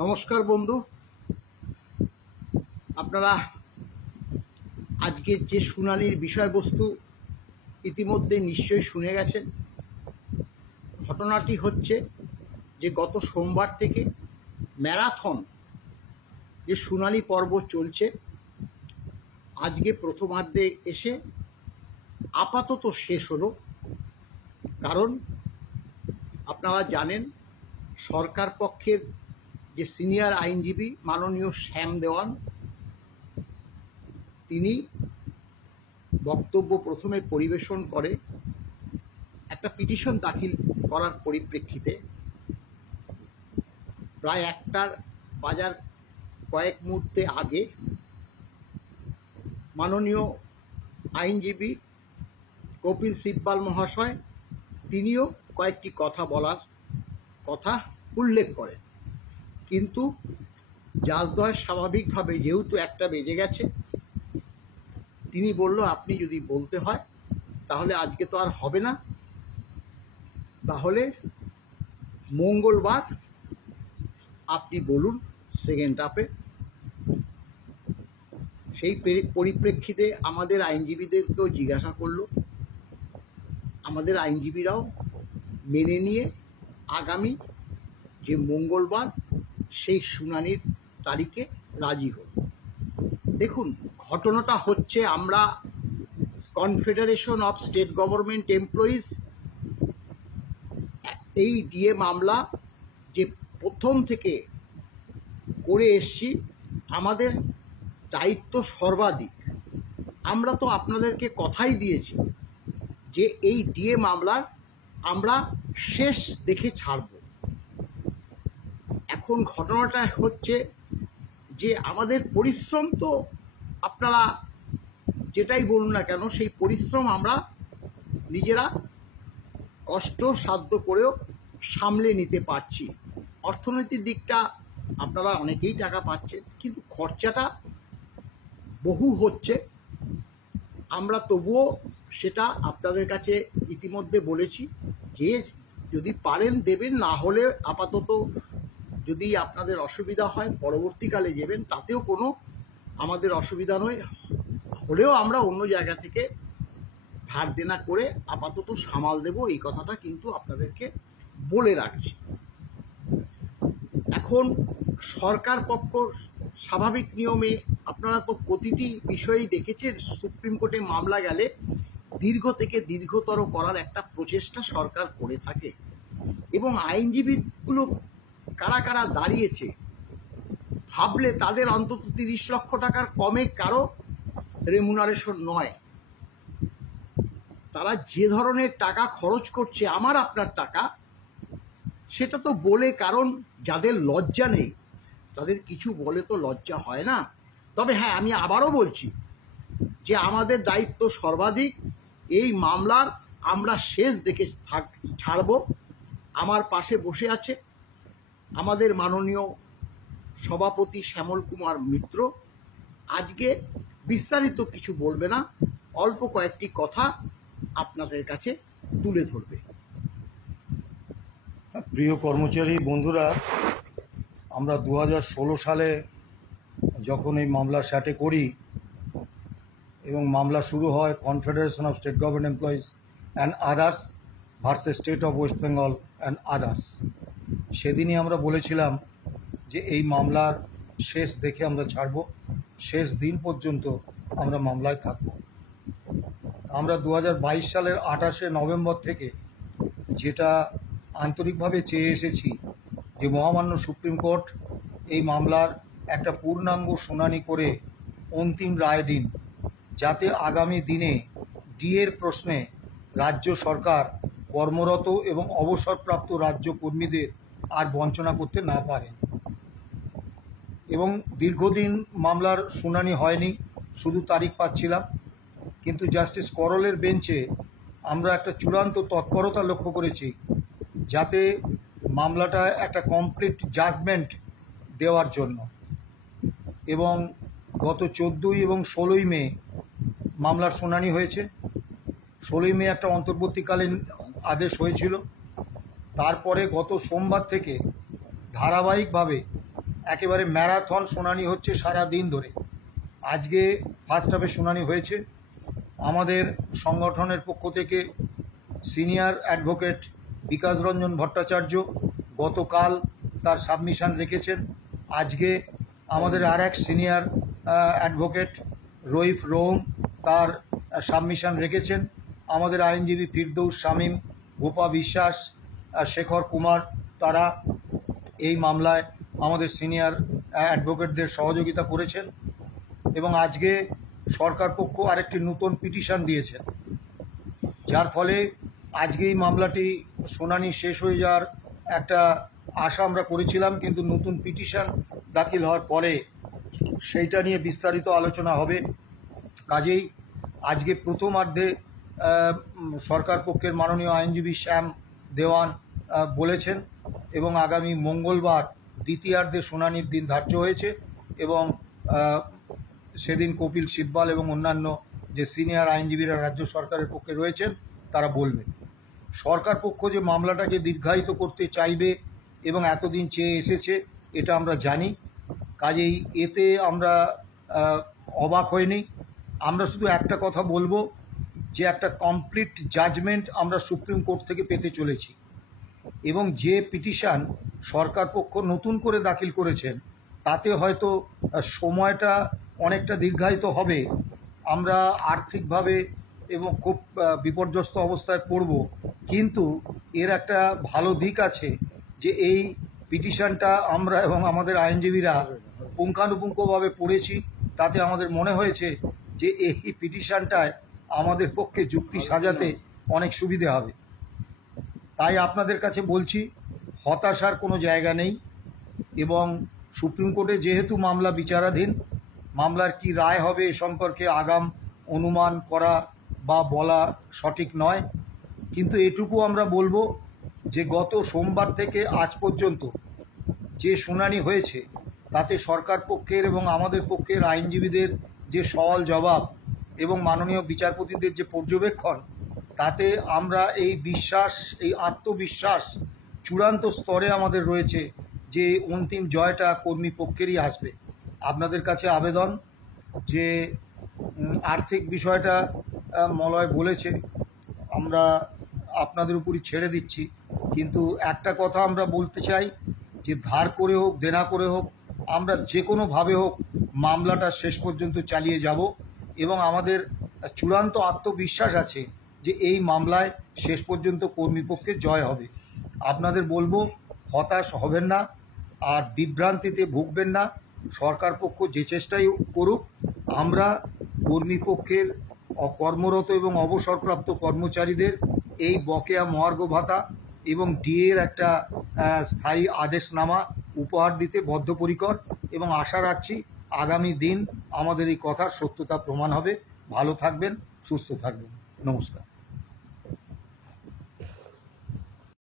নমস্কার বন্ধু, আপনারা আজকের যে শুনানির বিষয়বস্তু ইতিমধ্যে নিশ্চয়ই শুনে গেছেন। ঘটনাটি হচ্ছে যে গত সোমবার থেকে ম্যারাথন যে শুনানি পর্ব চলছে, আজকে প্রথমার্ধে এসে আপাতত শেষ হলো। কারণ আপনারা জানেন, সরকার পক্ষের যে সিনিয়র আইনজীবী মাননীয় শ্যাম দেওয়ান, তিনি বক্তব্য প্রথমে পরিবেশন করে একটা পিটিশন দাখিল করার পরিপ্রেক্ষিতে প্রায় 1টার বাজার কয়েক মুহূর্তে আগে মাননীয় আইনজীবী কপিল সিব্বাল মহাশয় তিনিও কয়েকটি বলার কথা উল্লেখ করেন। কিন্তু জাজদ্বয় স্বাভাবিকভাবে, যেহেতু 1টা বেজে গেছে, তিনি বলল, আপনি যদি বলতে হয় তাহলে আজকে তো আর হবে না, তাহলে মঙ্গলবার আপনি বলুন সেকেন্ড হাফে। সেই পরিপ্রেক্ষিতে আমাদের আইনজীবীদেরকেও জিজ্ঞাসা করলো, আমাদের আইনজীবীরাও মেনে নিয়ে আগামী যে মঙ্গলবার সেই শুনানির তারিখে রাজি হল। দেখুন, ঘটনাটা হচ্ছে, আমরা confederation of state government employees এই ডিএ মামলা যে প্রথম থেকে করে এসছি, আমাদের দায়িত্ব সর্বাধিক। আমরা তো আপনাদেরকে কথাই দিয়েছি যে এই ডিএ মামলার আমরা শেষ দেখে ছাড়ব। এখন ঘটনাটা হচ্ছে যে আমাদের পরিশ্রম, তো আপনারা যেটাই বলুন না কেন, সেই পরিশ্রম আমরা নিজেরা কষ্ট সাধ্য করেও সামলে নিতে পারছি। অর্থনৈতিক দিকটা আপনারা অনেকেই টাকা পাচ্ছেন, কিন্তু খরচাটা বহু হচ্ছে। আমরা তবুও সেটা আপনাদের কাছে ইতিমধ্যে বলেছি যে যদি পারেন দেবেন, না হলে আপাতত যদি আপনাদের অসুবিধা হয় পরবর্তীকালে দেবেন, তাতেও কোনো আমাদের অসুবিধা নয়। হলেও আমরা অন্য জায়গা থেকে ধার দেনা করে আপাতত সামাল দেব, এই কথাটা কিন্তু আপনাদেরকে বলে রাখছি। এখন সরকার পক্ষ স্বাভাবিক নিয়মে, আপনারা তো প্রতিটি বিষয়েই দেখেছেন, সুপ্রিম কোর্টে মামলা গেলে দীর্ঘ থেকে দীর্ঘতর করার একটা প্রচেষ্টা সরকার করে থাকে। এবং আইনজীবীগুলো কারা কারা দাঁড়িয়েছে ভাবলে তাদের অন্তত 30 লক্ষ টাকার কমে কারো রেমুনারেশন নয়। তারা যে ধরনের টাকা খরচ করছে, আমার আপনার টাকা, সেটা তো বলে, কারণ যাদের লজ্জা নেই তাদের কিছু বলে তো লজ্জা হয় না। তবে হ্যাঁ, আমি আবারও বলছি যে আমাদের দায়িত্ব সর্বাধিক। এই মামলার আমরা শেষ দেখে ছাড়ব। আমার পাশে বসে আছে আমাদের মাননীয় সভাপতি শ্যামল কুমার মিত্র। আজকে বিস্তারিত কিছু বলবে না, অল্প কয়েকটি কথা আপনাদের কাছে তুলে ধরবে। প্রিয় কর্মচারী বন্ধুরা, আমরা 2016 সালে যখন এই মামলা স্যাটে করি এবং মামলা শুরু হয় confederation of state government employees and others versus state of West Bengal and others, সেদিনই আমরা বলেছিলাম যে এই মামলার শেষ দেখে আমরা ছাড়ব, শেষ দিন পর্যন্ত আমরা মামলায় থাকব। আমরা 2022 সালের 28শে নভেম্বর থেকে যেটা আন্তরিকভাবে চেয়ে এসেছি যে মহামান্য সুপ্রিম কোর্ট এই মামলার একটা পূর্ণাঙ্গ শুনানি করে অন্তিম রায় দিন, যাতে আগামী দিনে ডিএর প্রশ্নে রাজ্য সরকার কর্মরত এবং অবসরপ্রাপ্ত রাজ্য কর্মীদের আর বঞ্চনা করতে না পারেন। এবং দীর্ঘদিন মামলার শুনানি হয়নি, শুধু তারিখ পাচ্ছিলাম। কিন্তু জাস্টিস করলের বেঞ্চে আমরা একটা চূড়ান্ত তৎপরতা লক্ষ্য করেছি, যাতে মামলাটা একটা কমপ্লিট জাজমেন্ট দেওয়ার জন্য। এবং গত 14 এবং 16 মে মামলার শুনানি হয়েছে। 16 মে একটা অন্তর্বর্তীকালীন আদেশ হয়েছিল। তারপরে গত সোমবার থেকে ধারাবাহিকভাবে একেবারে ম্যারাথন শুনানি হচ্ছে সারা দিন ধরে। আজকে ফার্স্ট হাফে শুনানি হয়েছে। আমাদের সংগঠনের পক্ষ থেকে সিনিয়র অ্যাডভোকেট বিকাশ রঞ্জন ভট্টাচার্য গতকাল তার সাবমিশন রেখেছেন। আজকে আমাদের আর এক সিনিয়র অ্যাডভোকেট রইফ রোম তার সাবমিশন রেখেছেন। আমাদের আইনজীবী ফিরদৌস শামীম, গোপা বিশ্বাস, শেখর কুমার তারা এই মামলায় আমাদের সিনিয়র অ্যাডভোকেটদের সহযোগিতা করেছেন। এবং আজকে সরকার পক্ষ আরেকটি নতুন পিটিশন দিয়েছেন, যার ফলে আজকে এই মামলাটি শুনানি শেষ হয়ে যাওয়ার একটা আশা আমরা করেছিলাম, কিন্তু নতুন পিটিশন দাখিল হওয়ার পরে সেইটা নিয়ে বিস্তারিত আলোচনা হবে। কাজেই আজকে প্রথমার্ধে সরকার পক্ষের মাননীয় আইনজীবী শ্যাম দেওয়ান বলেছেন এবং আগামী মঙ্গলবার দ্বিতীয়ার্ধে শুনানির দিন ধার্য হয়েছে এবং সেদিন কপিল সিব্বাল এবং অন্যান্য যে সিনিয়র আইনজীবীরা রাজ্য সরকারের পক্ষে রয়েছেন তারা বলবেন। সরকার পক্ষ যে মামলাটাকে দীর্ঘায়িত করতে চাইবে এবং এতদিন চেয়ে এসেছে এটা আমরা জানি। কাজেই এতে আমরা অবাক হইনি। আমরা শুধু একটা কথা বলবো যে একটা কমপ্লিট জাজমেন্ট আমরা সুপ্রিম কোর্ট থেকে পেতে চলেছি এবং যে পিটিশন সরকার পক্ষ নতুন করে দাখিল করেছেন তাতে হয়তো সময়টা অনেকটা দীর্ঘায়িত হবে। আমরা আর্থিকভাবে এবং খুব বিপর্যস্ত অবস্থায় পড়ব, কিন্তু এর একটা ভালো দিক আছে যে এই পিটিশনটা আমরা এবং আমাদের আইনজীবীরা পুঙ্খানুপুঙ্খভাবে পড়েছি। তাতে আমাদের মনে হয়েছে যে এই পিটিশনটায় আমাদের পক্ষে যুক্তি সাজাতে অনেক সুবিধে হবে। তাই আপনাদের কাছে বলছি, হতাশার কোনো জায়গা নেই এবং সুপ্রিম কোর্টে যেহেতু মামলা বিচারাধীন, মামলার কি রায় হবে এ সম্পর্কে আগাম অনুমান করা বা বলা সঠিক নয়। কিন্তু এটুকু আমরা বলবো যে গত সোমবার থেকে আজ পর্যন্ত যে শুনানি হয়েছে তাতে সরকার পক্ষের এবং আমাদের পক্ষের আইনজীবীদের যে সওয়াল জবাব এবং মাননীয় বিচারপতিদের যে পর্যবেক্ষণ, তাতে আমরা এই বিশ্বাস, এই আত্মবিশ্বাস চূড়ান্ত স্তরে আমাদের রয়েছে যে অন্তিম জয়টা কর্মী পক্ষেরই আসবে। আপনাদের কাছে আবেদন যে আর্থিক বিষয়টা মলয় বলেছে, আমরা আপনাদের উপরই ছেড়ে দিচ্ছি, কিন্তু একটা কথা আমরা বলতে চাই যে ধার করে হোক দেনা করে হোক আমরা যে কোনোভাবে হোক মামলাটা শেষ পর্যন্ত চালিয়ে যাব এবং আমাদের চূড়ান্ত আত্মবিশ্বাস আছে যে এই মামলায় শেষ পর্যন্ত কর্মীপক্ষের জয় হবে। আপনাদের বলবো হতাশ হবেন না আর বিভ্রান্তিতে ভুগবেন না। সরকার পক্ষ যে চেষ্টাই করুক, আমরা কর্মীপক্ষের কর্মরত এবং অবসরপ্রাপ্ত কর্মচারীদের এই বকেয়া মহার্ঘ ভাতা এবং ডিএর একটা স্থায়ী আদেশনামা উপহার দিতে বদ্ধপরিকর এবং আশা রাখছি আগামী দিন আমাদের এই কথার সত্যতা প্রমাণ হবে। ভালো থাকবেন, সুস্থ থাকবেন। নমস্কার।